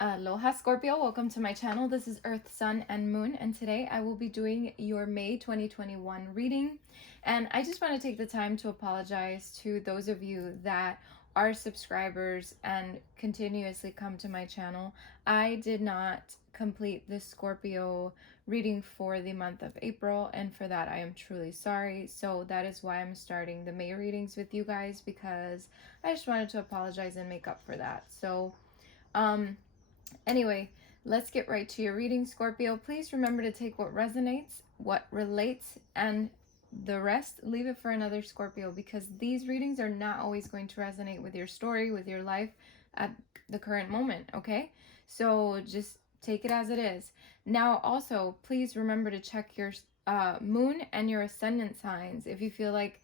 Aloha Scorpio, welcome to my channel. This is Earth, Sun, and Moon, and today I will be doing your May 2021 reading. And I just want to take the time to apologize to those of you that are subscribers and continuously come to my channel. I did not complete the Scorpio reading for the month of April, and for that I am truly sorry. So that is why I'm starting the May readings with you guys, because I just wanted to apologize and make up for that. So, anyway, let's get right to your reading, Scorpio. Please remember to take what resonates, what relates, and the rest, leave it for another Scorpio, because these readings are not always going to resonate with your story, with your life at the current moment, okay? So just take it as it is. Now, also, please remember to check your moon and your ascendant signs. If you feel like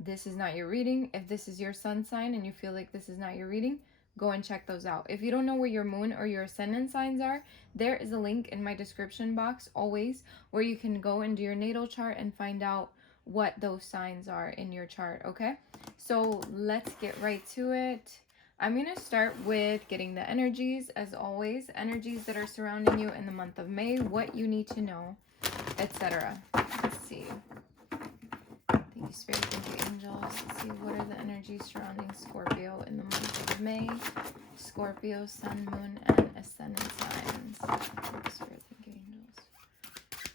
this is not your reading, if this is your sun sign and you feel like this is not your reading, go and check those out. If you don't know where your moon or your ascendant signs are, there is a link in my description box always where you can go and do your natal chart and find out what those signs are in your chart, okay? So let's get right to it. I'm going to start with getting the energies, as always, energies that are surrounding you in the month of May, what you need to know, etc. Let's see. Thank you, Spirit. Thank you, angels. Let's see, what are the energies surrounding Scorpio in the month of May? Scorpio, sun, moon, and ascendant signs. Thank you, Spirit. Thank you, angels.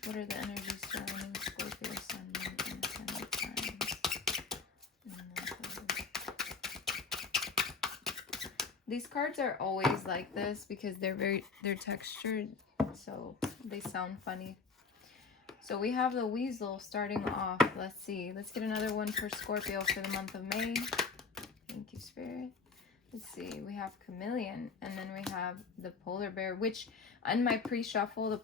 What are the energies surrounding Scorpio, sun, moon, and ascendant signs in the month of... These cards are always like this because they're textured, so they sound funny. So we have the weasel starting off. Let's see. Let's get another one for Scorpio for the month of May. Thank you, Spirit. Let's see. We have chameleon, and then we have the polar bear, which on my pre-shuffle, the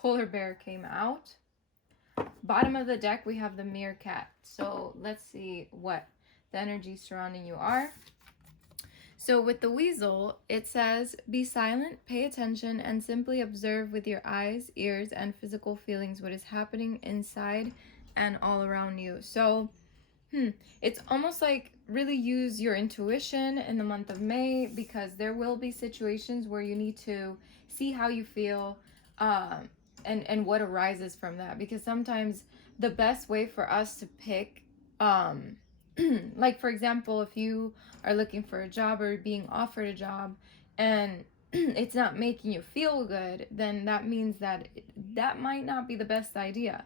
polar bear came out. Bottom of the deck, we have the meerkat. So let's see what the energies surrounding you are. So with the weasel, it says, be silent, pay attention, and simply observe with your eyes, ears, and physical feelings what is happening inside and all around you. So, it's almost like really use your intuition in the month of May, because there will be situations where you need to see how you feel and what arises from that. Because sometimes the best way for us to pick... like, for example, if you are looking for a job or being offered a job and it's not making you feel good, then that means that that might not be the best idea.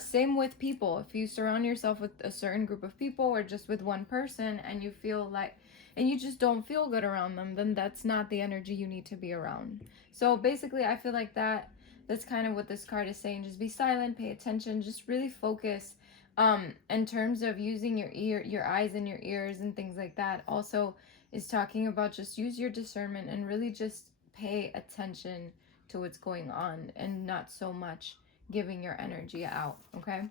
Same with people. If you surround yourself with a certain group of people or just with one person and you feel like, and you just don't feel good around them, then that's not the energy you need to be around. So basically, I feel like that's kind of what this card is saying. Just be silent, pay attention, just really focus. In terms of using your eyes and your ears and things like that, also is talking about just use your discernment and really just pay attention to what's going on and not so much giving your energy out, okay?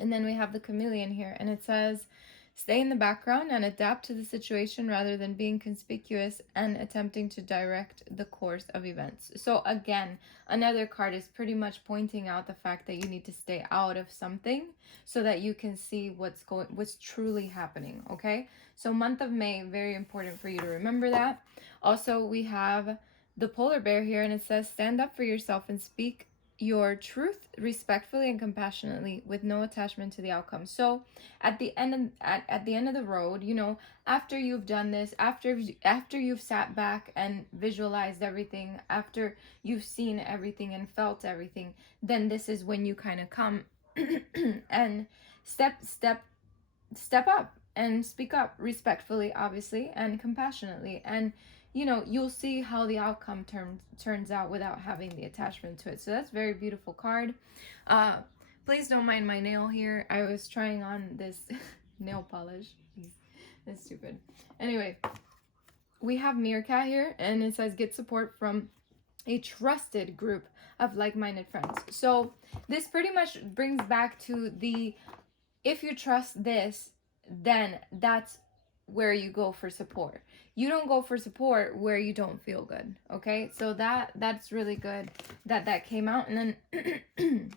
And then we have the chameleon here, and it says, stay in the background and adapt to the situation rather than being conspicuous and attempting to direct the course of events. So again, another card is pretty much pointing out the fact that you need to stay out of something so that you can see what's truly happening, okay? So month of May, very important for you to remember that. Also, we have the polar bear here, and it says, stand up for yourself and speak your truth respectfully and compassionately with no attachment to the outcome. So at the end of the road, you know, after you've done this, after you've sat back and visualized everything, after you've seen everything and felt everything, then this is when you kind of come and step up and speak up respectfully, obviously, and compassionately. And you know, you'll see how the outcome turns out without having the attachment to it. So that's a very beautiful card. Please don't mind my nail here. I was trying on this nail polish. That's stupid. Anyway, we have meerkat here, and it says get support from a trusted group of like-minded friends. So this pretty much brings back to if you trust this, then that's where you go for support. You don't go for support where you don't feel good, okay? So that's really good that came out. And then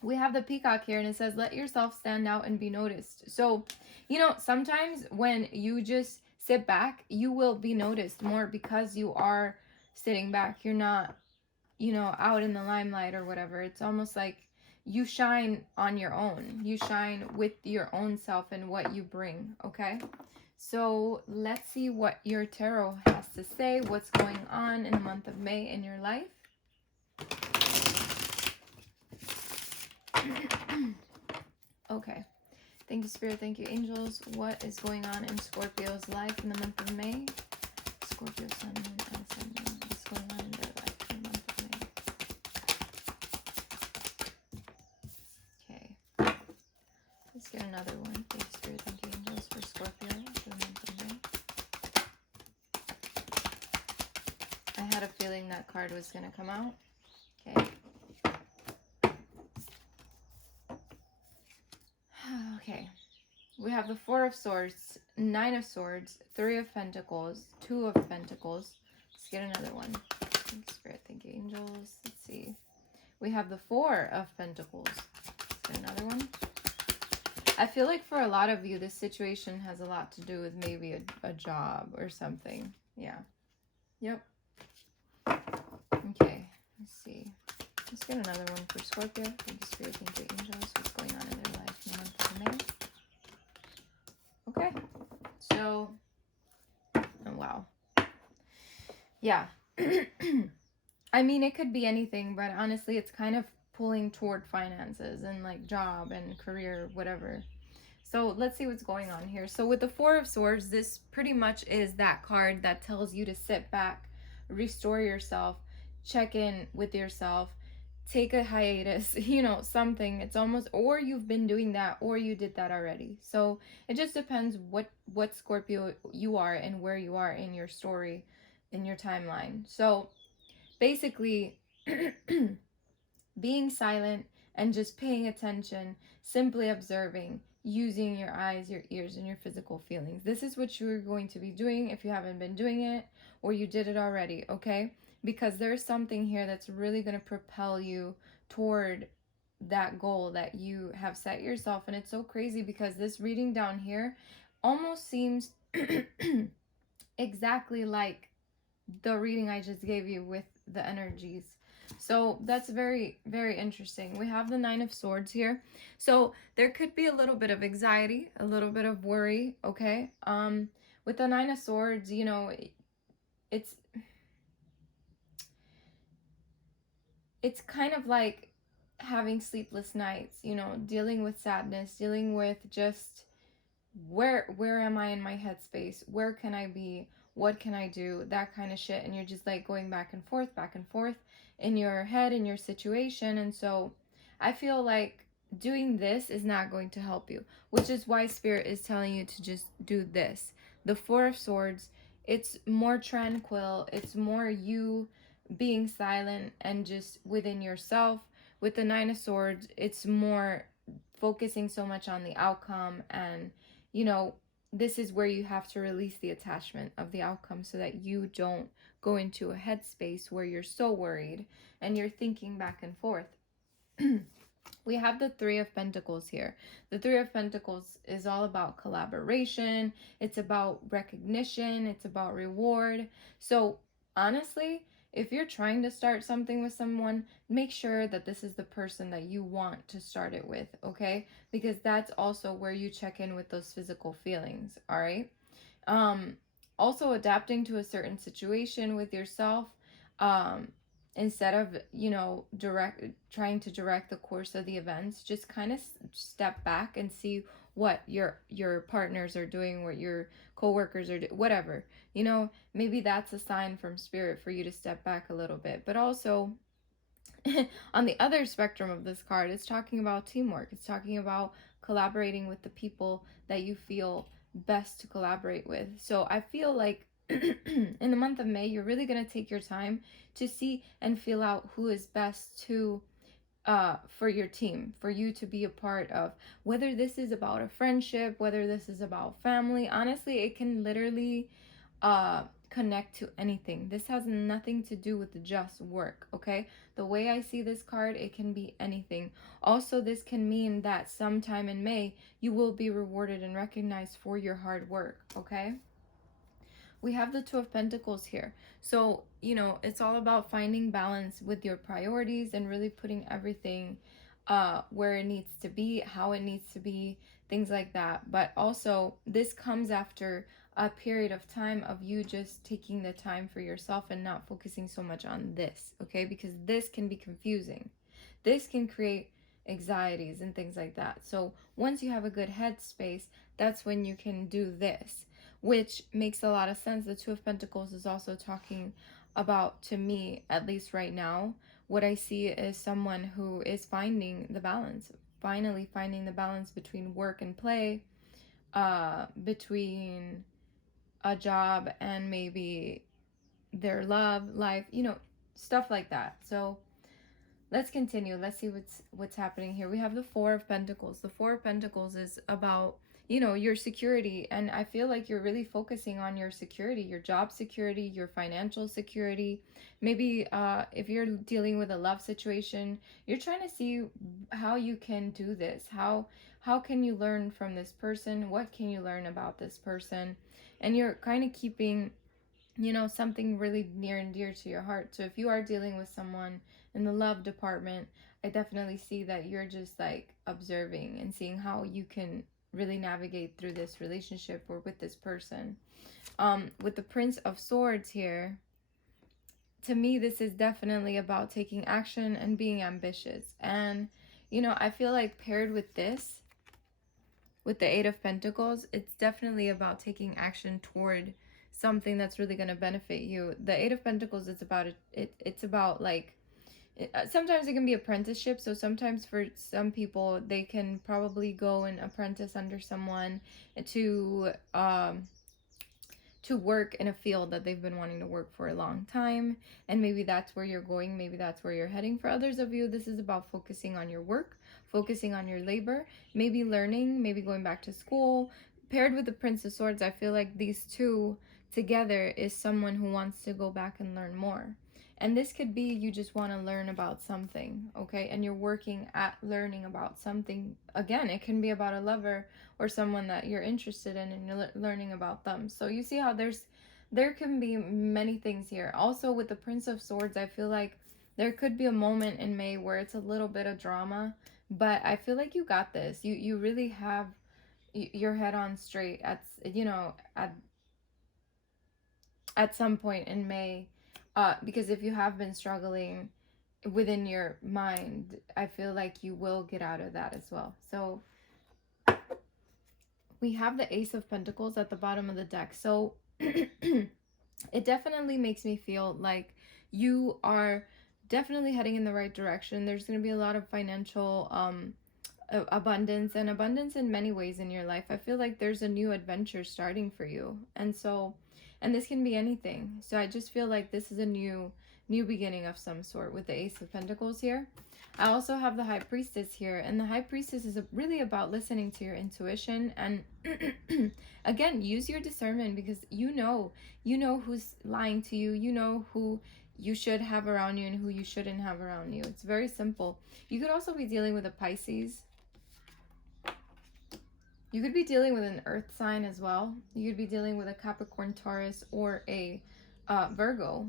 we have the peacock here, and it says let yourself stand out and be noticed. So, you know, sometimes when you just sit back, you will be noticed more because you are sitting back. You're not, you know, out in the limelight or whatever. It's almost like you shine on your own. You shine with your own self and what you bring, okay? So let's see what your tarot has to say. What's going on in the month of May in your life? Okay. Thank you, Spirit. Thank you, angels. What is going on in Scorpio's life in the month of May? Scorpio, Sun, Moon, Ascendant. What's going on in their life in the month of May? Okay. Let's get another one. Thank you, Spirit. Thank you, angels, for Scorpio for the month of May. I had a feeling that card was going to come out. Okay. Okay. We have the Four of Swords, Nine of Swords, Three of Pentacles, Two of Pentacles. Let's get another one. Thank you, Spirit. Thank you, angels. Let's see. We have the Four of Pentacles. Let's get another one. I feel like for a lot of you, this situation has a lot to do with maybe a job or something. Yeah. Yep. Okay. Let's see. Let's get another one for Scorpio. Thank you, Spirit. Thank you, angels. What's going on in their life in the month of May? Okay, so, oh, wow. Yeah. I mean, it could be anything, but honestly, it's kind of pulling toward finances and like job and career, whatever. So let's see what's going on here. So with the Four of Swords, this pretty much is that card that tells you to sit back, restore yourself, check in with yourself, take a hiatus, you know, something. It's almost, or you've been doing that, or you did that already. So it just depends what Scorpio you are and where you are in your story, in your timeline. So basically, being silent and just paying attention, simply observing, using your eyes, your ears, and your physical feelings. This is what you're going to be doing if you haven't been doing it or you did it already, okay? Because there's something here that's really going to propel you toward that goal that you have set yourself. And it's so crazy because this reading down here almost seems exactly like the reading I just gave you with the energies. So that's very, very interesting. We have the Nine of Swords here. So there could be a little bit of anxiety, a little bit of worry, okay? With the Nine of Swords, you know, it's kind of like having sleepless nights, you know, dealing with sadness, dealing with just where am I in my headspace? Where can I be? What can I do? That kind of shit. And you're just like going back and forth in your head, in your situation. And so I feel like doing this is not going to help you, which is why Spirit is telling you to just do this. The Four of Swords, it's more tranquil. It's more you being silent and just within yourself. With the Nine of Swords, it's more focusing so much on the outcome, and you know, this is where you have to release the attachment of the outcome so that you don't go into a headspace where you're so worried and you're thinking back and forth. We have the Three of Pentacles here. The Three of Pentacles is all about collaboration. It's about recognition. It's about reward. So honestly, if you're trying to start something with someone, make sure that this is the person that you want to start it with, okay? Because that's also where you check in with those physical feelings, all right? Also adapting to a certain situation with yourself, instead of, you know, trying to direct the course of the events, just kind of step back and see what your partners are doing, what your coworkers are doing, whatever. You know, maybe that's a sign from Spirit for you to step back a little bit. But also, on the other spectrum of this card, it's talking about teamwork. It's talking about collaborating with the people that you feel best to collaborate with. So I feel like in the month of May, you're really going to take your time to see and feel out who is best to for your team, for you to be a part of, whether this is about a friendship, whether this is about family. Honestly, it can literally connect to anything. This has nothing to do with just work, okay? The way I see this card, it can be anything. Also, this can mean that sometime in May, you will be rewarded and recognized for your hard work, okay? we have the Two of Pentacles here. So, you know, it's all about finding balance with your priorities and really putting everything where it needs to be, how it needs to be, things like that. But also, this comes after a period of time of you just taking the time for yourself and not focusing so much on this, okay? Because this can be confusing. This can create anxieties and things like that. So once you have a good headspace, that's when you can do this, which makes a lot of sense. The Two of Pentacles is also talking about, to me, at least right now, what I see is someone who is finding the balance, finally finding the balance between work and play, between a job and maybe their love life, you know, stuff like that. So let's continue. Let's see what's happening here. We have the Four of Pentacles. The Four of Pentacles is about, you know, your security. And I feel like you're really focusing on your security, your job security, your financial security. Maybe if you're dealing with a love situation, you're trying to see how you can do this. How can you learn from this person? What can you learn about this person? And you're kind of keeping, you know, something really near and dear to your heart. So if you are dealing with someone in the love department, I definitely see that you're just like observing and seeing how you can really navigate through this relationship or with this person. With the Prince of Swords here, to me, this is definitely about taking action and being ambitious. And, you know, I feel like paired with this, with the Eight of Pentacles, it's definitely about taking action toward something that's really going to benefit you. The Eight of Pentacles is about it's about like sometimes it can be apprenticeship. So sometimes for some people they can probably go and apprentice under someone to work in a field that they've been wanting to work for a long time, and maybe that's where you're going, maybe that's where you're heading. For others of you, this is about focusing on your work, focusing on your labor, maybe learning, maybe going back to school. Paired with the Prince of Swords, I feel like these two together is someone who wants to go back and learn more. And this could be you just want to learn about something, okay? And you're working at learning about something. Again, it can be about a lover or someone that you're interested in and you're learning about them. So you see how there can be many things here. Also with the Prince of Swords, I feel like there could be a moment in May where it's a little bit of drama, but I feel like you got this. You really have your head on straight at, you know, at some point in May. Because if you have been struggling within your mind, I feel like you will get out of that as well. So we have the Ace of Pentacles at the bottom of the deck. So it definitely makes me feel like you are definitely heading in the right direction. There's going to be a lot of financial abundance in many ways in your life. I feel like there's a new adventure starting for you. And this can be anything. So I just feel like this is a new beginning of some sort with the Ace of Pentacles here. I also have the High Priestess here, and the High Priestess is really about listening to your intuition and again, use your discernment, because you know who's lying to you, you know who you should have around you and who you shouldn't have around you. It's very simple. You could also be dealing with a Pisces. You could be dealing with an earth sign as well. You could be dealing with a Capricorn, Taurus, or a Virgo,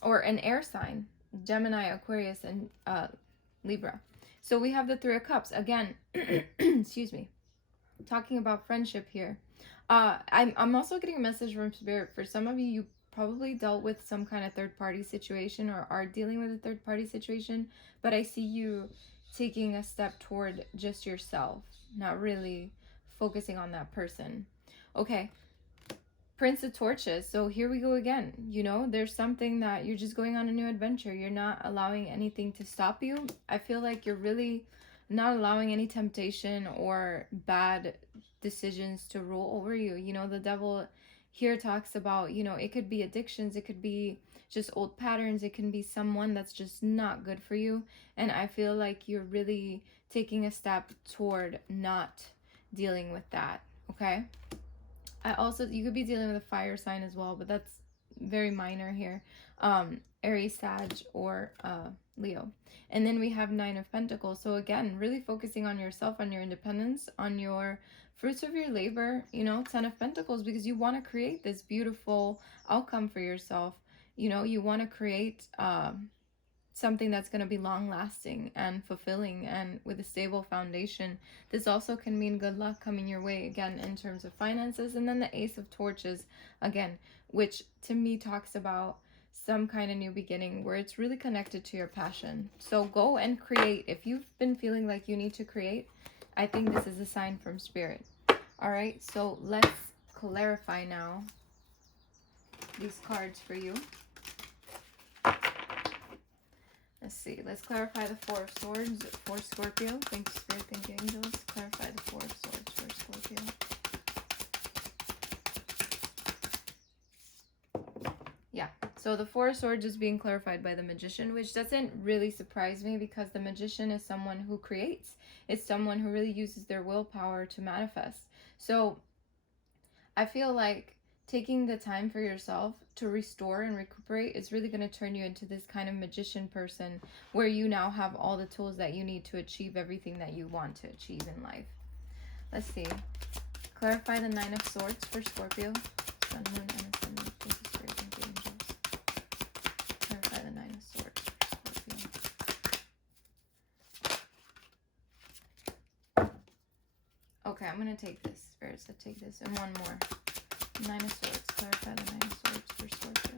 or an air sign, Gemini, Aquarius, and Libra. So we have the Three of Cups. Again, excuse me, talking about friendship here. I'm also getting a message from Spirit. For some of you, you probably dealt with some kind of third-party situation or are dealing with a third-party situation, but I see you taking a step toward just yourself, not really focusing on that person. Okay, Prince of Torches. So here we go again. You know, there's something that you're just going on a new adventure. You're not allowing anything to stop you. I feel like you're really not allowing any temptation or bad decisions to rule over you. You know, the devil here talks about, you know, it could be addictions, it could be just old patterns, it can be someone that's just not good for you. And I feel like you're really taking a step toward not dealing with that, okay? You could be dealing with a fire sign as well, but that's very minor here. Aries, Sag, or Leo. And then we have Nine of Pentacles. So again, really focusing on yourself, on your independence, on your fruits of your labor, you know, 10 of Pentacles, because you want to create this beautiful outcome for yourself. You know, you want to create something that's going to be long lasting and fulfilling and with a stable foundation. This also can mean good luck coming your way, again, in terms of finances. And then the Ace of Torches, again, which to me talks about some kind of new beginning where it's really connected to your passion. So go and create. If you've been feeling like you need to create, I think this is a sign from Spirit. All right, so let's clarify now these cards for you. Let's see. Let's clarify the Four of Swords for Scorpio. Thank you, Spirit. Thank you, Angels. Clarify the Four of Swords for Scorpio. Yeah. So the Four of Swords is being clarified by the Magician, which doesn't really surprise me because the Magician is someone who creates. It's someone who really uses their willpower to manifest. So I feel like taking the time for yourself to restore and recuperate is really going to turn you into this kind of magician person where you now have all the tools that you need to achieve everything that you want to achieve in life. Let's see. Clarify the Nine of Swords for Scorpio. Sun, Moon, and Ascendant. Thank you, Spirit. Thank you, Angels. Clarify the Nine of Swords for Scorpio. Okay, I'm going to take this, Spirit. So take this and one more. Nine of Swords. Clarify the Nine of Swords for Scorpio.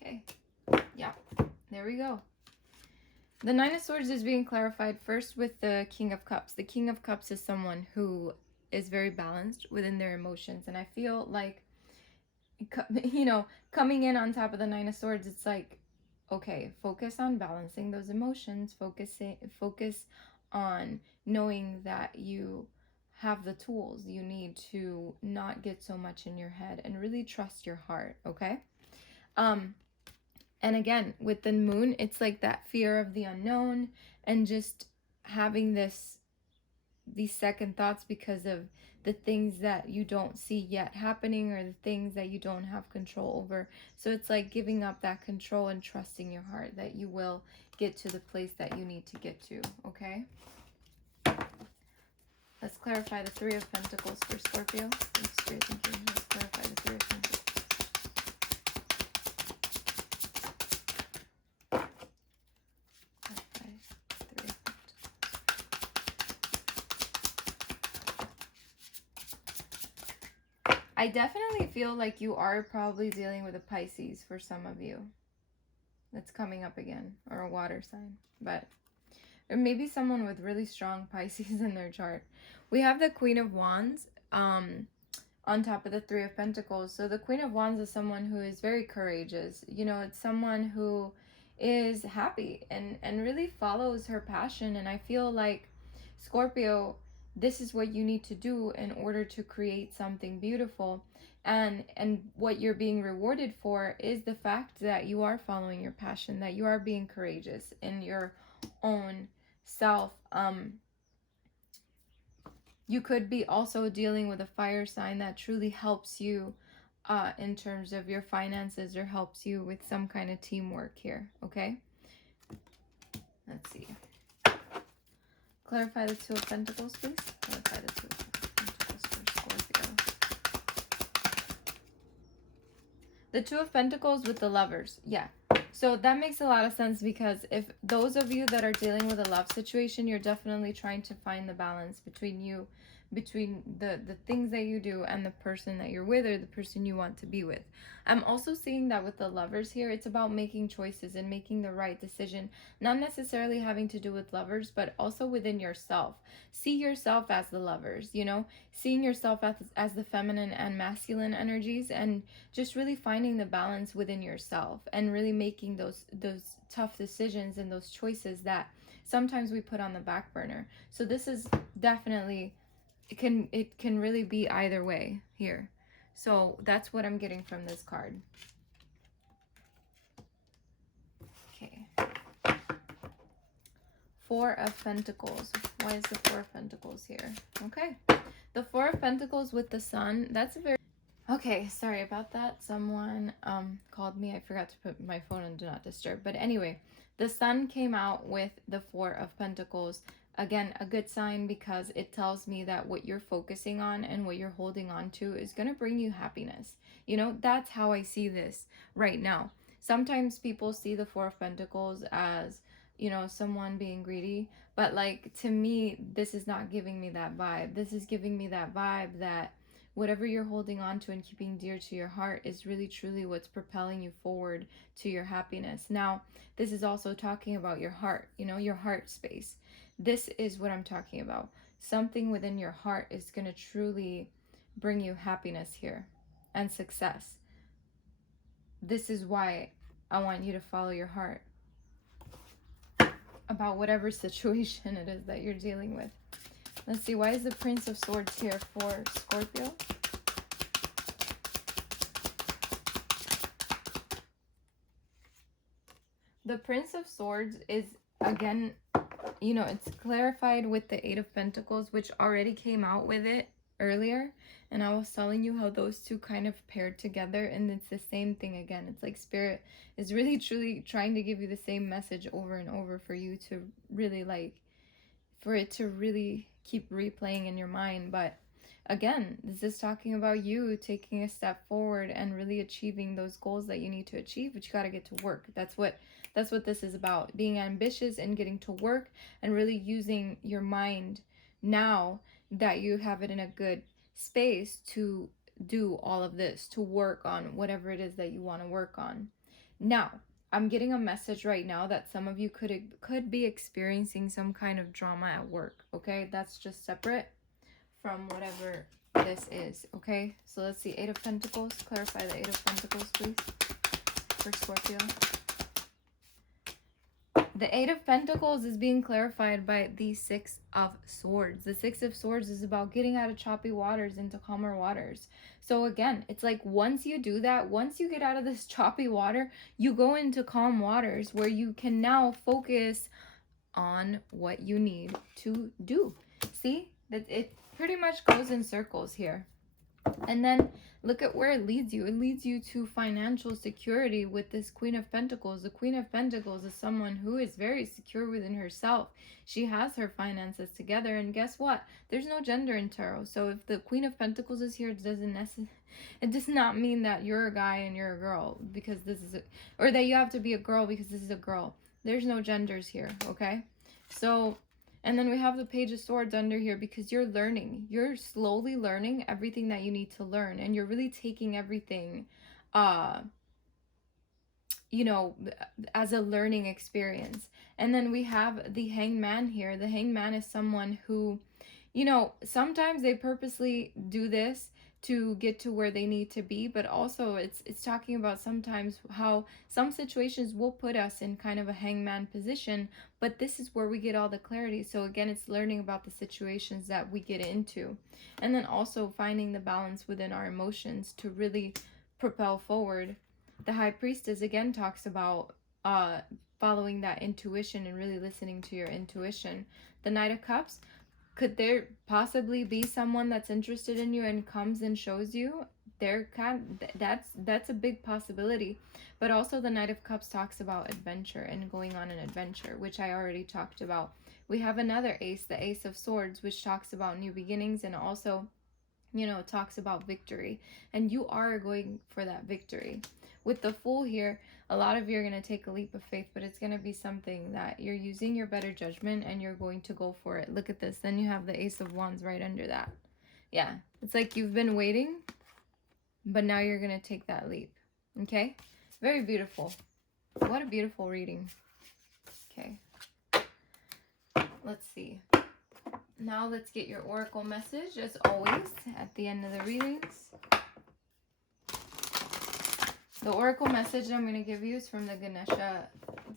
Okay. Yeah. There we go. The Nine of Swords is being clarified first with the King of Cups. The King of Cups is someone who is very balanced within their emotions. And I feel like, you know, coming in on top of the Nine of Swords, it's like, okay, focus on balancing those emotions. Focus on knowing that you have the tools you need to not get so much in your head and really trust your heart, okay? And again, with the moon, it's like that fear of the unknown and just having these second thoughts because of the things that you don't see yet happening or the things that you don't have control over. So it's like giving up that control and trusting your heart that you will get to the place that you need to get to, okay? Let's clarify the Three of Pentacles for Scorpio. Spirit, thank you. Let's clarify the Three of Pentacles. I definitely feel like you are probably dealing with a Pisces for some of you. That's coming up again, or a water sign. But, or maybe someone with really strong Pisces in their chart. We have the Queen of Wands on top of the Three of Pentacles. So the Queen of Wands is someone who is very courageous. You know, it's someone who is happy and really follows her passion. And I feel like, Scorpio, this is what you need to do in order to create something beautiful. And what you're being rewarded for is the fact that you are following your passion, that you are being courageous in your own self. You could be also dealing with a fire sign that truly helps you in terms of your finances or helps you with some kind of teamwork here, okay? Let's see. Clarify the Two of Pentacles, please. Clarify the Two of Pentacles for Scorpio. The Two of Pentacles with the Lovers. Yeah. So that makes a lot of sense because if those of you that are dealing with a love situation, you're definitely trying to find the balance between you, between the things that you do and the person that you're with or the person you want to be with. I'm also seeing that with the Lovers here, it's about making choices and making the right decision, not necessarily having to do with lovers, but also within yourself. See yourself as the Lovers, you know, seeing yourself as the feminine and masculine energies, and just really finding the balance within yourself and really making those tough decisions and those choices that sometimes we put on the back burner. So this is definitely, it can really be either way here. So that's what I'm getting from this card. Okay. Four of Pentacles. Why is the Four of Pentacles here? Okay. The Four of Pentacles with the Sun. That's a very... Okay. Okay, sorry about that. Someone called me. I forgot to put my phone on Do Not Disturb. But anyway, the Sun came out with the Four of Pentacles. Again, a good sign because it tells me that what you're focusing on and what you're holding on to is going to bring you happiness. You know, that's how I see this right now. Sometimes people see the Four of Pentacles as, you know, someone being greedy. But like, to me, this is not giving me that vibe. This is giving me that vibe that whatever you're holding on to and keeping dear to your heart is really truly what's propelling you forward to your happiness. Now, this is also talking about your heart, you know, your heart space. This is what I'm talking about. Something within your heart is going to truly bring you happiness here and success. This is why I want you to follow your heart about whatever situation it is that you're dealing with. Let's see, why is the Prince of Swords here for Scorpio? The Prince of Swords is, again, you know, it's clarified with the Eight of Pentacles, which already came out with it earlier. And I was telling you how those two kind of paired together, and it's the same thing again. It's like Spirit is really truly trying to give you the same message over and over for you to really like, for it to really keep replaying in your mind. But again, this is talking about you taking a step forward and really achieving those goals that you need to achieve, but you got to get to work. That's what this is about, being ambitious and getting to work and really using your mind now that you have it in a good space to do all of this, to work on whatever it is that you want to work on. Now, I'm getting a message right now that some of you could be experiencing some kind of drama at work, okay? That's just separate from whatever this is, okay? So let's see, Eight of Pentacles. Clarify the Eight of Pentacles, please, for Scorpio. The Eight of Pentacles is being clarified by the Six of Swords. The Six of Swords is about getting out of choppy waters into calmer waters. So again, it's like once you do that, once you get out of this choppy water, you go into calm waters where you can now focus on what you need to do. See? That it pretty much goes in circles here. And then look at where it leads you. It leads you to financial security with this Queen of Pentacles. The Queen of Pentacles is someone who is very secure within herself. She has her finances together. And guess what? There's no gender in tarot. So if the Queen of Pentacles is here, it does not mean that you're a guy and you're a girl because this is or that you have to be a girl because this is a girl. There's no genders here, okay? So, and then we have the Page of Swords under here because you're learning. You're slowly learning everything that you need to learn. And you're really taking everything, you know, as a learning experience. And then we have the Hanged Man here. The Hanged Man is someone who, you know, sometimes they purposely do this to get to where they need to be, but also it's talking about sometimes how some situations will put us in kind of a hangman position, but this is where we get all the clarity. So again, it's learning about the situations that we get into, and then also finding the balance within our emotions to really propel forward. The High Priestess again talks about following that intuition and really listening to your intuition. The Knight of Cups, could there possibly be someone that's interested in you and comes and shows you? That's a big possibility. But also the Knight of Cups talks about adventure and going on an adventure, which I already talked about. We have another ace, the Ace of Swords, which talks about new beginnings and also, you know, talks about victory. And you are going for that victory. With the Fool here, a lot of you are going to take a leap of faith, but it's going to be something that you're using your better judgment and you're going to go for it. Look at this. Then you have the Ace of Wands right under that. Yeah, it's like you've been waiting, but now you're going to take that leap. Okay? Very beautiful. What a beautiful reading. Okay. Let's see. Now let's get your oracle message, as always, at the end of the readings. The oracle message I'm going to give you is from the Ganesha,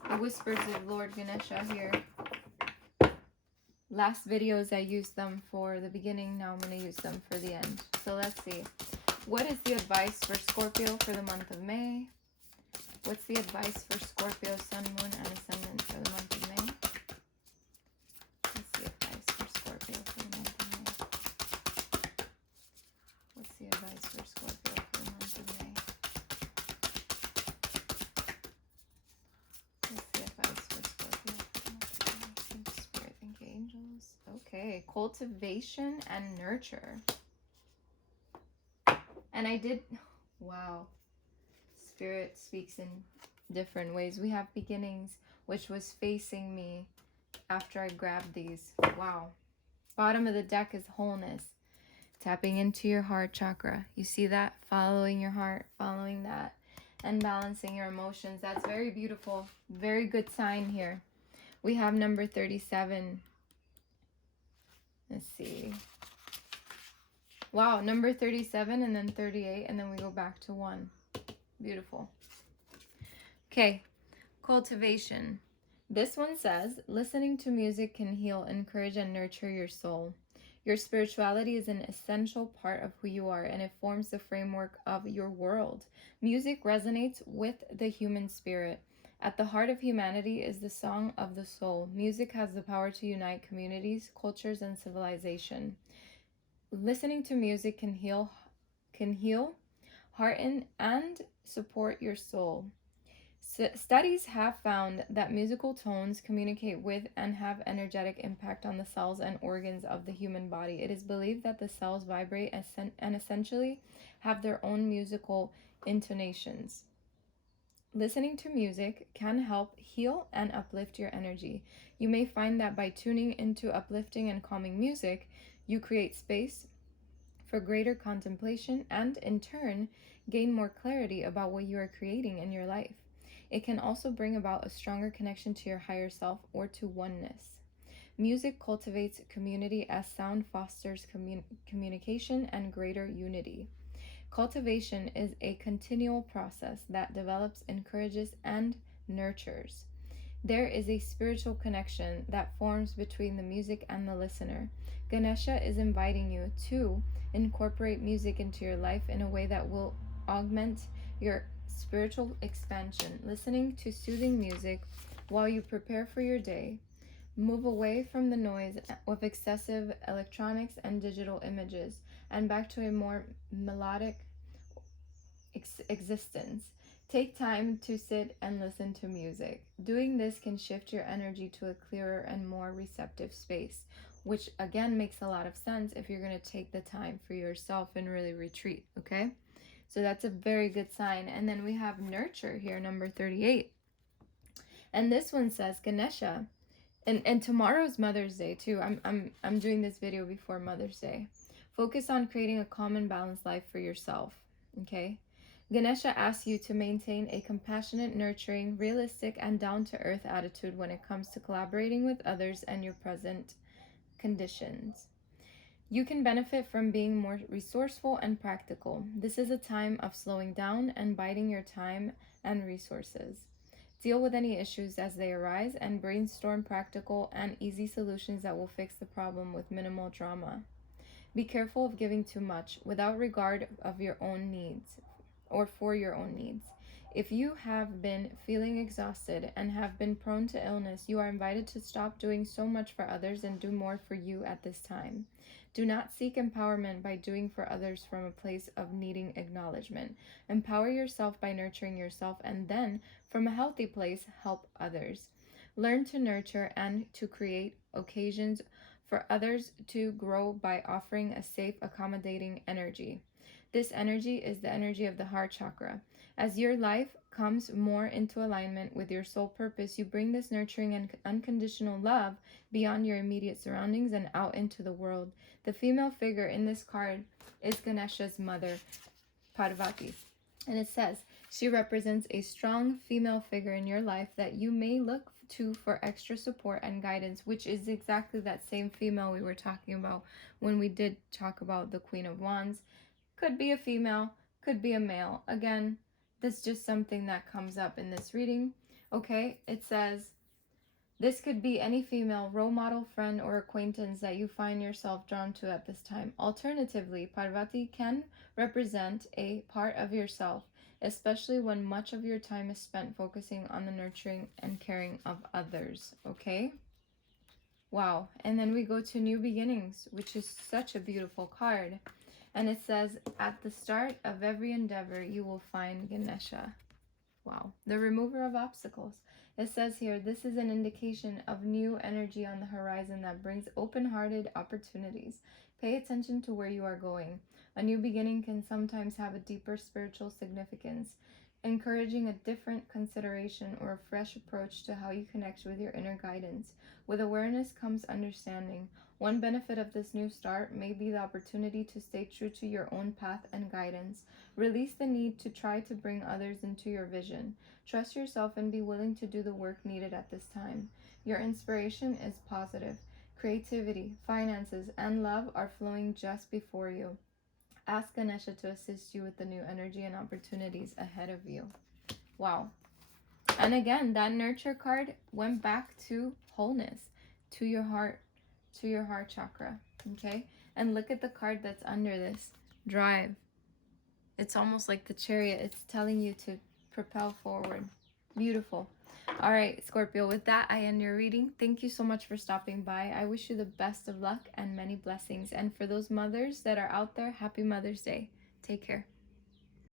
the Whispers of Lord Ganesha here. Last videos I used them for the beginning, now I'm going to use them for the end. So let's see. What is the advice for Scorpio for the month of May? What's the advice for Scorpio, Sun, Moon, and Ascendant for the month of May? What's the advice for Scorpio for the month of May? What's the advice for Scorpio for the month of May? Okay, cultivation and nurture. And I did, wow, Spirit speaks in different ways. We have beginnings, which was facing me after I grabbed these. Wow. Bottom of the deck is wholeness. Tapping into your heart chakra. You see that? Following your heart, following that, and balancing your emotions. That's very beautiful. Very good sign here. We have number 37. Let's see. Wow, number 37 and then 38, and then we go back to 1. Beautiful. Okay, cultivation. This one says, listening to music can heal, encourage, and nurture your soul. Your spirituality is an essential part of who you are, and it forms the framework of your world. Music resonates with the human spirit. At the heart of humanity is the song of the soul. Music has the power to unite communities, cultures, and civilization. Listening to music can heal, hearten, and support your soul. Studies have found that musical tones communicate with and have energetic impact on the cells and organs of the human body. It is believed that the cells vibrate and essentially have their own musical intonations. Listening to music can help heal and uplift your energy. You may find that by tuning into uplifting and calming music, you create space for greater contemplation and, in turn, gain more clarity about what you are creating in your life. It can also bring about a stronger connection to your higher self or to oneness. Music cultivates community as sound fosters communication and greater unity. Cultivation is a continual process that develops, encourages, and nurtures. There is a spiritual connection that forms between the music and the listener. Ganesha is inviting you to incorporate music into your life in a way that will augment your spiritual expansion. Listening to soothing music while you prepare for your day. Move away from the noise of excessive electronics and digital images and back to a more melodic existence. Take time to sit and listen to music. Doing this can shift your energy to a clearer and more receptive space, which again makes a lot of sense if you're going to take the time for yourself and really retreat, okay? So that's a very good sign. And then we have nurture here, number 38. And this one says, Ganesha, and tomorrow's Mother's Day too. I'm doing this video before Mother's Day. Focus on creating a calm and balanced life for yourself, okay? Ganesha asks you to maintain a compassionate, nurturing, realistic, and down-to-earth attitude when it comes to collaborating with others and your present conditions. You can benefit from being more resourceful and practical. This is a time of slowing down and biding your time and resources. Deal with any issues as they arise and brainstorm practical and easy solutions that will fix the problem with minimal drama. Be careful of giving too much without regard of your own needs or for your own needs. If you have been feeling exhausted and have been prone to illness, you are invited to stop doing so much for others and do more for you at this time. Do not seek empowerment by doing for others from a place of needing acknowledgement. Empower yourself by nurturing yourself and then, from a healthy place, help others. Learn to nurture and to create occasions for others to grow by offering a safe, accommodating energy. This energy is the energy of the heart chakra. As your life comes more into alignment with your soul purpose, you bring this nurturing and unconditional love beyond your immediate surroundings and out into the world. The female figure in this card is Ganesha's mother, Parvati. And it says, she represents a strong female figure in your life that you may look to for extra support and guidance, which is exactly that same female we were talking about when we did talk about the Queen of Wands. Could be a female, could be a male. Again, this is just something that comes up in this reading. Okay, it says, this could be any female role model, friend, or acquaintance that you find yourself drawn to at this time. Alternatively, Parvati can represent a part of yourself, especially when much of your time is spent focusing on the nurturing and caring of others. Okay? Wow. And then we go to New Beginnings, which is such a beautiful card. And it says, at the start of every endeavor, you will find Ganesha. Wow. The remover of obstacles. It says here, this is an indication of new energy on the horizon that brings open-hearted opportunities. Pay attention to where you are going. A new beginning can sometimes have a deeper spiritual significance, encouraging a different consideration or a fresh approach to how you connect with your inner guidance. With awareness comes understanding. One benefit of this new start may be the opportunity to stay true to your own path and guidance. Release the need to try to bring others into your vision. Trust yourself and be willing to do the work needed at this time. Your inspiration is positive. Creativity, finances, and love are flowing just before you. Ask Ganesha to assist you with the new energy and opportunities ahead of you. Wow. And again, that nurture card went back to wholeness, to your heart chakra. Okay? And look at the card that's under this. Drive. It's almost like the chariot. It's telling you to propel forward. Beautiful. All right, Scorpio, with that, I end your reading. Thank you so much for stopping by. I wish you the best of luck and many blessings. And for those mothers that are out there, happy Mother's Day. Take care.